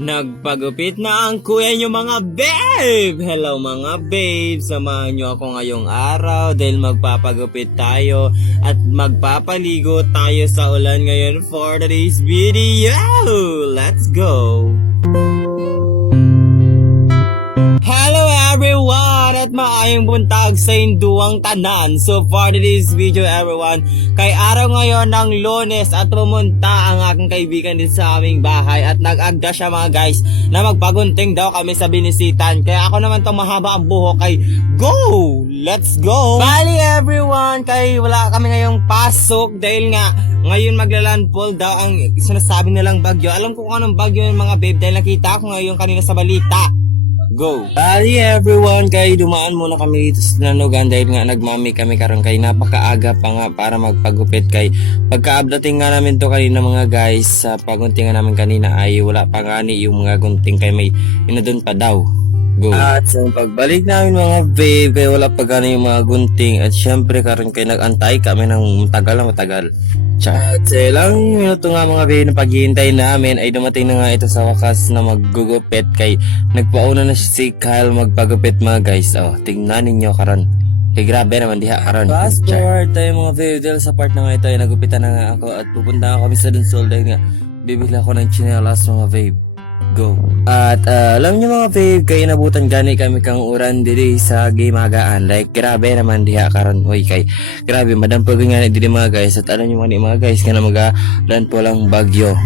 Nagpagupit na ang kuya nyo mga babe! Hello mga babe! Samahan nyo ako ngayong araw dahil magpapagupit tayo at magpapaligo tayo sa ulan ngayon for today's video! Let's go! Hello everyone at maayong buntag sa induang tanan. So for today's video everyone, kay araw ngayon ng Lunes at pumunta ang aking kaibigan din sa aming bahay at nag-agda siya mga guys na magpagunting daw kami sa binisitan. Kaya ako naman tong mahaba ang buhok kay go! Let's go! Bali everyone, kay wala kami ngayong pasok dahil nga ngayon maglalandfall daw ang sinasabi nilang bagyo. Alam ko kung anong bagyo yung mga babe dahil nakita ko ngayon kanina sa balita. Go! Bali everyone, kay dumaan muna kami dito sa Nanugan dahil nga nagmami kami karon kay napakaaga pa nga para magpagupit kay pagka-updating nga namin to kanina mga guys sa pagunting nga namin kanina ay wala pa nga ni yung mga gunting kay may inadun pa daw. Go! At sa pagbalik namin mga babe kay wala pa gana yung mga gunting at syempre karon kay nag-antay kami ng matagal. At sa ilang minuto nga mga babe na paghihintay namin ay dumating na nga ito sa wakas na maggugupit kay nagpauna na si Kyle magpagupit mga guys. Oh, tingnan ninyo karon. Kay grabe naman diha karon. Fast forward tayo mga babe dahil sa part na nga ito ay nagupitan na nga ako at pupunta ako kami sa Dunsol dahil nga bibili ako ng chinelas mga babe. Go. At alam niyo mga babe, kay inabutan gani kami kang uran diri sa gimagaan. Like grabe naman diha karon. Hoy kay grabe madampog nga diri mga guys. At alam niyo mga guys kana magalan po lang bagyo.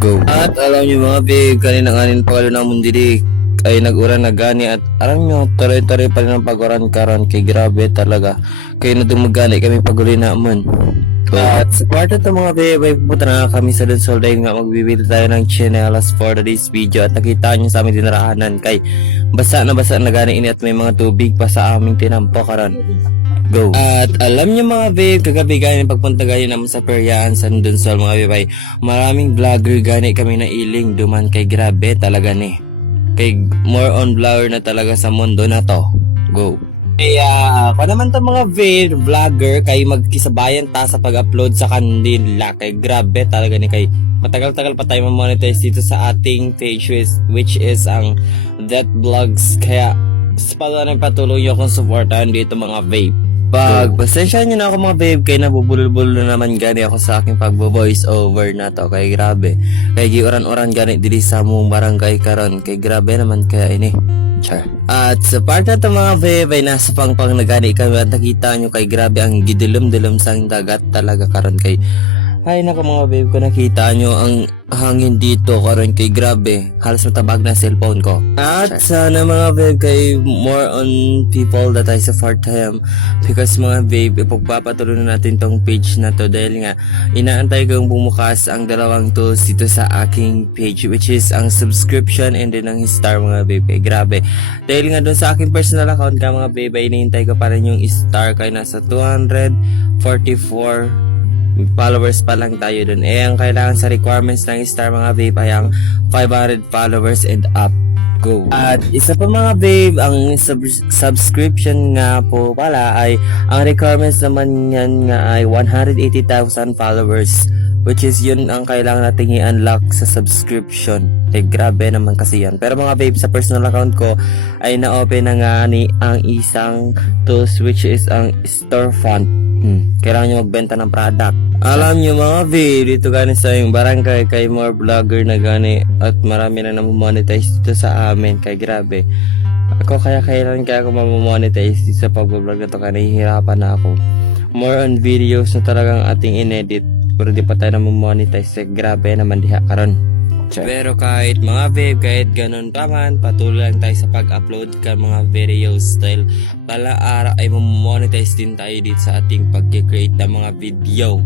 Go. At alam niyo mga babe, kanina nganin pagalo na mun diri ay nag-uran na gani at alam nyo tari-tari pa rin ang pag-uran karon kay grabe talaga. Kay nadumagani kami paguli na mun. At sa part ito mga babe ay pupunta na kami sa Dunsol dahil nga magbibili tayo ng chinelas for today's video at nakita nyo sa aming dinarahanan kay basa na gani ini at may mga tubig pa sa aming tinampo karon. Go. At alam nyo mga babe, kagabi gani pagpunta gani naman sa Periaan sa Dunsol mga babe ay maraming vlogger gani kami na iling duman kay grabe talaga ni. Kay more on vlogger na talaga sa mundo na to. Go. Kaya ako naman to mga vlogger kay magkisabayan ta sa pag-upload sa kanila kay grabe talaga ni kay matagal-tagal pa tayo ma-monetize dito sa ating page which is ang That Vlogs kaya patuloy nyo akong supportan dito mga babe. Pasensya nyo na ako mga babe kay nabubulol-bulol na naman gani ako sa aking pagbo-voice over na to kay grabe kay giuran-uran gani diri sa mong barangay karon kay grabe naman kaya ini. Char. At sa part na ito mga babe ay nasa pangpang nagani kami at nakita nyo kay grabe ang gidilom-dilom sang dagat talaga karon kay ay naka mga babe ko nakita nyo ang hangin dito karon kay grabe halos matabag na cellphone ko. At sana mga babe kay more on people that I support him because mga babe ipagpapatuloy na natin tong page na to dahil nga inaantay kong bumukas ang dalawang tools dito sa aking page which is ang subscription and then ang star mga babe kay grabe dahil nga doon sa aking personal account ka mga babe ay inihintay ko pa rin yung star kay nasa 244 followers pa lang tayo dun. Ang kailangan sa requirements ng star mga babe ay ang 500 followers and up. Go. At isa pa mga babe, ang subscription nga po pala ay ang requirements naman yan nga ay 180,000 followers which is yun ang kailangan nating i-unlock sa subscription. Grabe naman kasi yan. Pero mga babe, sa personal account ko ay na-open na nga ni ang isang tools which is ang storefront. Kailangan nyo magbenta ng product. Alam nyo mga babe, dito gani sa yung barangay kay more vlogger na gani at marami na monetize dito sa amin kay grabe. Ako kailan ako mamonetize dito sa pag-vlog na to kaya nahihirapan na ako. More on videos na talagang ating inedit pero di pa tayo na monetize kay grabe naman diha karon. Pero kahit mga babe, kahit ganun pa man, patuloy lang tayo sa pag-upload ka mga videos dahil pala araw ay mamonetize din tayo dito sa ating pag-create ng mga video.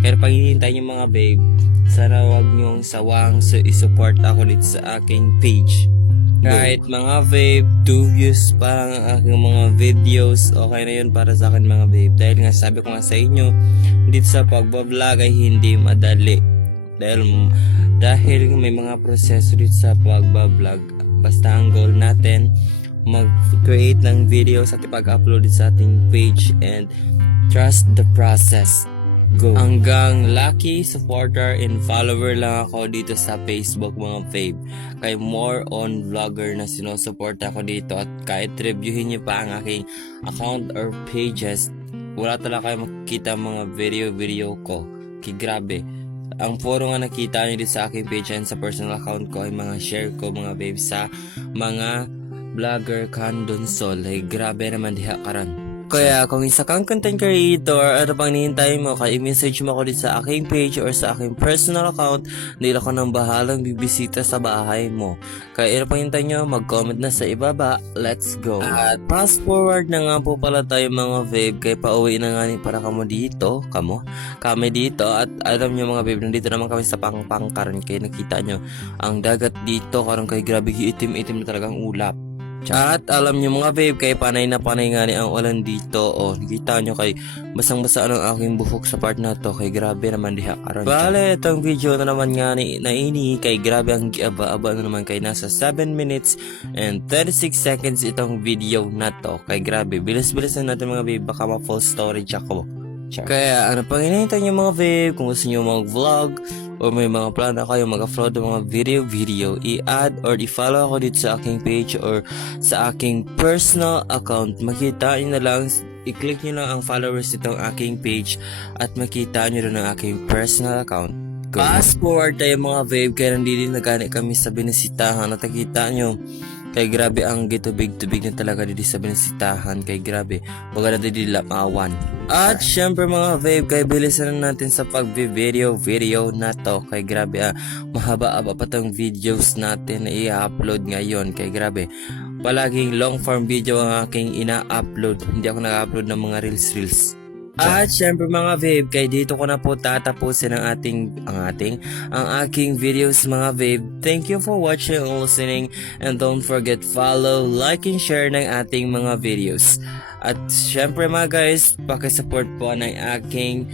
Pero pag hinihintay nyo mga babe, sana wag nyong sawang i-support ako dito sa aking page. Kahit mga babe, 2 views pa lang ang aking mga videos, okay na yun para sa akin mga babe. Dahil nga sabi ko nga sa inyo, dito sa pagbablog ay hindi madali. Dahil may mga proseso dito sa pagbablog. Basta ang goal natin mag-create ng videos at ipag-upload sa ating page and trust the process. Go. Hanggang lucky supporter and follower lang ako dito sa Facebook mga fave. Kay more on vlogger na sinusuporta ako dito at kahit reviewin niyo pa ang aking account or pages, wala talaga kayo makikita mga video ko. Kaya grabe. Ang puro nga nakita niyo dito sa aking page and sa personal account ko ay mga share ko mga babe sa mga vlogger kandon sol. Ay grabe naman diha karon. Kaya kung isa kang content creator, ano pang hinihintay mo, kaya i-message mo ako dito sa aking page or sa aking personal account, dahil ako nang bahalang bibisita sa bahay mo. Kaya ano pang hinihintay nyo, mag-comment na sa ibaba. Let's go. At fast forward na nga po pala tayo mga babe, kaya pauwi na nga para kami dito. At alam nyo mga babe, nandito naman kami sa pangkaran, kaya nakita nyo, ang dagat dito, karong kay grabe itim-itim na talagang ulap. At alam nyo mga babe, kay panay na panay nga ni ang ulan dito. O, nakita nyo kay basang-basa ang aking buhok sa part na to. Kay grabe naman diha karon. Bale, itong video na naman nga ni kay grabe ang giaba-aba na naman kay nasa 7 minutes and 36 seconds itong video na to. Kay grabe, bilis-bilis na natin mga babe, baka ma-full storage ako. Kaya ano pang hinihintay nyo mga babe, kung gusto nyo mag-vlog o may mga plano kayo mag-upload ng mga video, i-add or i-follow ako dito sa aking page or sa aking personal account. Makita nyo na lang, i-click nyo lang ang followers nitong aking page at makita nyo rin ang aking personal account. Fast forward tayo mga babe, kaya nandito na gani kami sa binisitahan. Natakita nyo, kay grabe ang gitubig-tubig na talaga dito sa binisitahan. Kay grabe, baga na dito maawan. At syempre mga babe, kay bilisan na natin sa pag-video na to. Kay grabe mahaba-aba pa tong videos natin na i-upload ngayon. Kay grabe, palaging long form video ang aking ina-upload. Hindi ako nag-upload ng mga reels. At syempre mga babe, kay dito ko na po tatapusin ang aking videos mga babe. Thank you for watching and listening, and don't forget follow, like, and share ng ating mga videos. At syempre mga guys, pakisupport po ng aking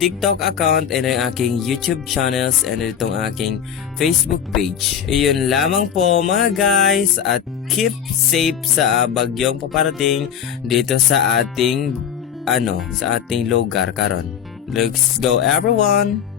TikTok account and ang aking YouTube channels and itong aking Facebook page. Iyon lamang po mga guys, at keep safe sa bagyong paparating dito sa ating lugar karon. Let's go everyone!